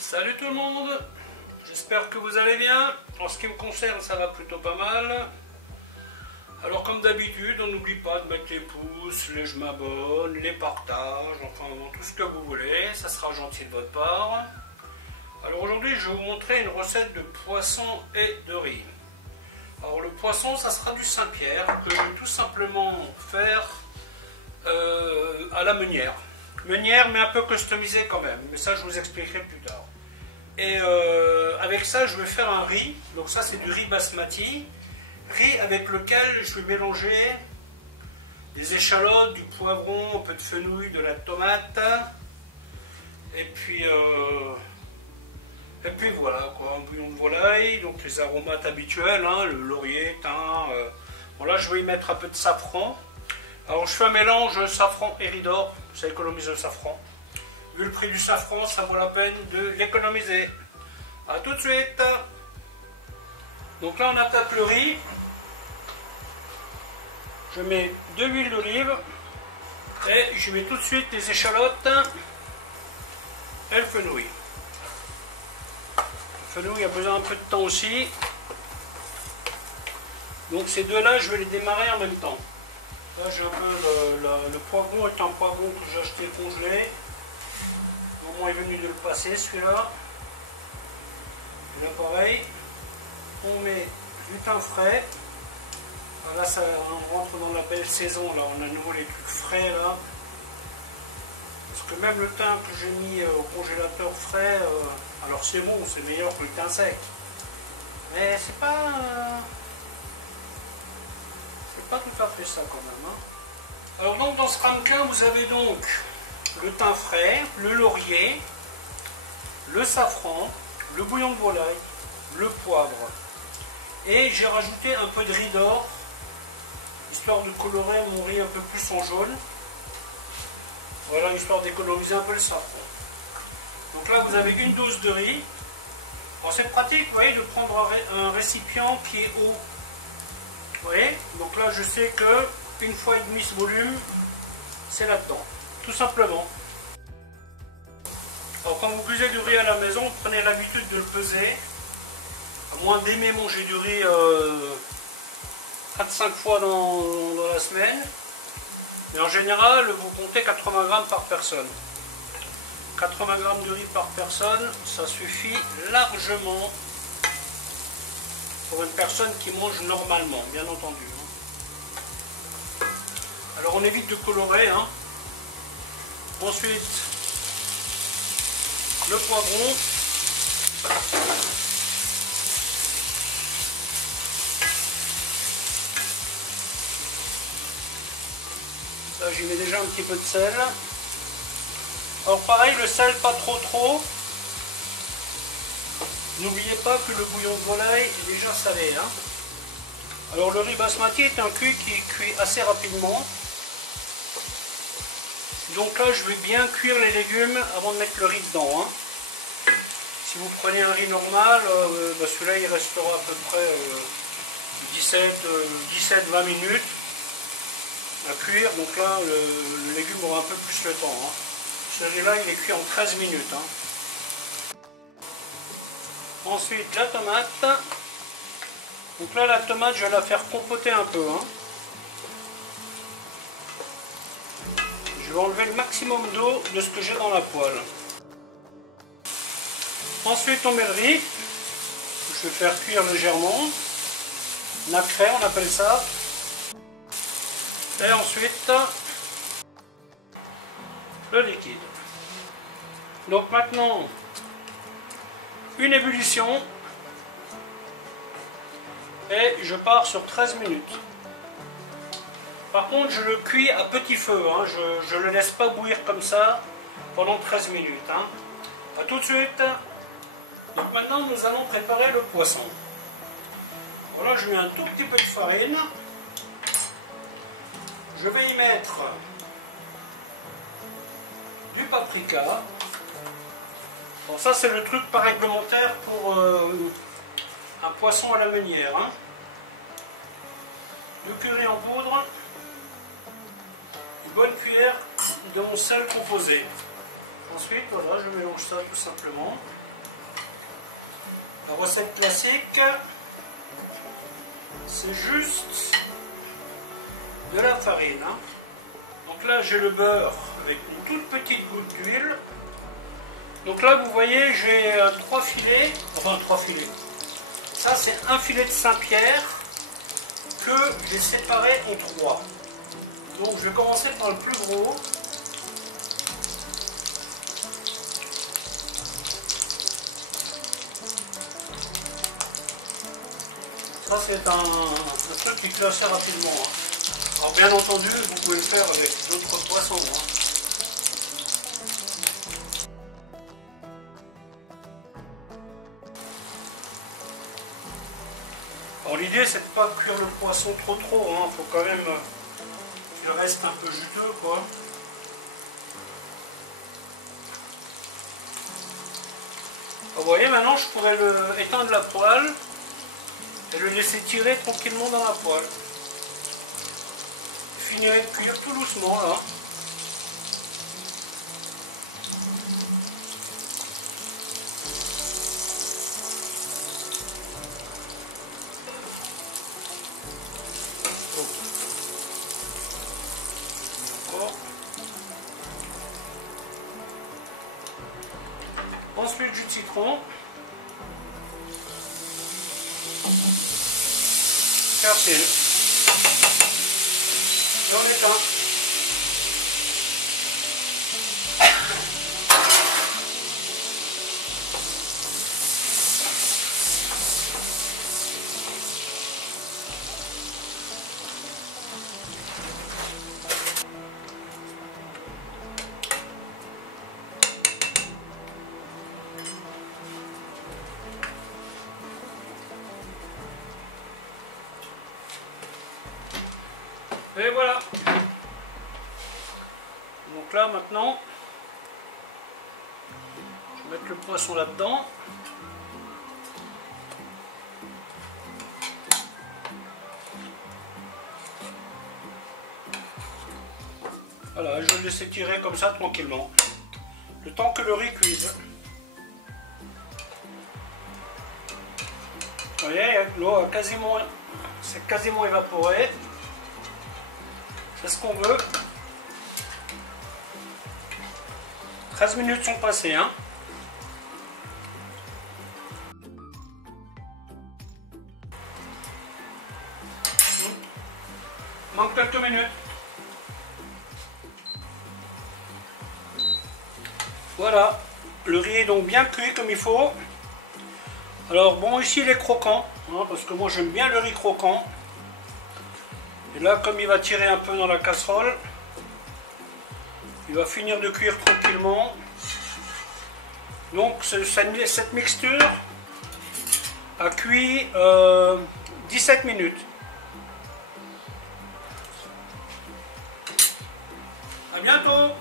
Salut tout le monde, j'espère que vous allez bien. En ce qui me concerne, ça va plutôt pas mal. Alors comme d'habitude, on n'oublie pas de mettre les pouces, les je m'abonne, les partages, enfin tout ce que vous voulez, ça sera gentil de votre part. Alors aujourd'hui, je vais vous montrer une recette de poisson et de riz. Alors le poisson, ça sera du Saint-Pierre, que je vais tout simplement faire à la meunière. Meunière, mais un peu customisée quand même, mais ça je vous expliquerai plus tard. Et avec ça, je vais faire un riz, donc ça c'est du riz basmati, riz avec lequel je vais mélanger des échalotes, du poivron, un peu de fenouil, de la tomate, et puis voilà, quoi, un bouillon de volaille, donc les aromates habituels, hein, le laurier, thym, voilà, je vais y mettre un peu de safran. Alors je fais un mélange safran et riz d'or, ça économise le safran. Vu le prix du safran, ça vaut la peine de l'économiser. A tout de suite. Donc là on attaque le riz. Je mets de l'huile d'olive et je mets tout de suite les échalotes et le fenouil. Le fenouil a besoin un peu de temps aussi. Donc ces deux-là, je vais les démarrer en même temps. Là j'ai un peu le poivron est un poivron que j'ai acheté congelé. Le moment est venu de le passer celui-là. Et là pareil, on met du thym frais. Là ça, on rentre dans la belle saison, là on a à nouveau les trucs frais là. Parce que même le thym que j'ai mis au congélateur frais, alors c'est bon, c'est meilleur que le thym sec. Mais c'est pas tout à fait ça quand même. Hein. Alors donc dans ce ramequin, vous avez donc le thym frais, le laurier, le safran, le bouillon de volaille, le poivre. Et j'ai rajouté un peu de riz d'or, histoire de colorer mon riz un peu plus en jaune. Voilà, histoire d'économiser un peu le safran. Donc là vous avez une dose de riz. Alors c'est pratique, vous voyez, de prendre un récipient qui est haut. Vous voyez, donc là je sais que une fois et demi ce volume, c'est là-dedans, tout simplement. Alors quand vous cuisez du riz à la maison, prenez l'habitude de le peser, à moins d'aimer manger du riz 4-5 fois dans la semaine, mais en général vous comptez 80 grammes par personne. 80 grammes de riz par personne, ça suffit largement pour une personne qui mange normalement, bien entendu. Alors on évite de colorer. Hein. Ensuite, le poivron. Là j'y mets déjà un petit peu de sel. Alors pareil, le sel pas trop. N'oubliez pas que le bouillon de volaille est déjà salé. Hein. Alors le riz basmati est un cuit qui cuit assez rapidement. Donc là je vais bien cuire les légumes avant de mettre le riz dedans. Hein. Si vous prenez un riz normal, celui-là il restera à peu près 17-20 minutes à cuire. Donc là le légume aura un peu plus le temps. Hein. Celui-là il est cuit en 13 minutes. Hein. Ensuite la tomate. Donc là la tomate je vais la faire compoter un peu. Hein. Je vais enlever le maximum d'eau de ce que j'ai dans la poêle. Ensuite on met le riz. Je vais faire cuire légèrement. Nacré on appelle ça. Et ensuite le liquide. Donc maintenant une ébullition. Et je pars sur 13 minutes. Par contre, je le cuis à petit feu. Hein. Je ne le laisse pas bouillir comme ça pendant 13 minutes. Hein. A tout de suite. Donc maintenant, nous allons préparer le poisson. Voilà, je mets un tout petit peu de farine. Je vais y mettre du paprika. Bon, ça, c'est le truc pas réglementaire pour un poisson à la meunière. Hein. Du curry en poudre. Une bonne cuillère de mon sel composé. Ensuite, voilà, je mélange ça tout simplement. La recette classique, c'est juste de la farine. Hein. Donc là, j'ai le beurre avec une toute petite goutte d'huile. Donc là, vous voyez, j'ai 3 filets, enfin 3 filets. Ça, c'est un filet de Saint-Pierre que j'ai séparé en 3. Donc, je vais commencer par le plus gros. Ça, c'est un truc qui cuit assez rapidement. Hein. Alors, bien entendu, vous pouvez le faire avec d'autres poissons. Hein. Alors, l'idée, c'est de ne pas cuire le poisson trop. Hein. Faut quand même qu'il reste un peu juteux, quoi. Vous voyez, maintenant, je pourrais éteindre la poêle et le laisser tirer tranquillement dans la poêle. Je finirai de cuire tout doucement là. Encore. Ensuite, jus de citron. Persil. J'en éteins. Et voilà. Donc là maintenant, je vais mettre le poisson là-dedans. Voilà, je vais le laisser tirer comme ça tranquillement. Le temps que le riz cuise. Vous voyez, l'eau a quasiment, c'est quasiment évaporé. C'est ce qu'on veut. 13 minutes sont passées. Hein. Manque quelques minutes. Voilà. Le riz est donc bien cuit comme il faut. Alors bon, ici il est croquant. Hein, parce que moi j'aime bien le riz croquant. Et là, comme il va tirer un peu dans la casserole, il va finir de cuire tranquillement. Donc cette mixture a cuit 17 minutes. À bientôt!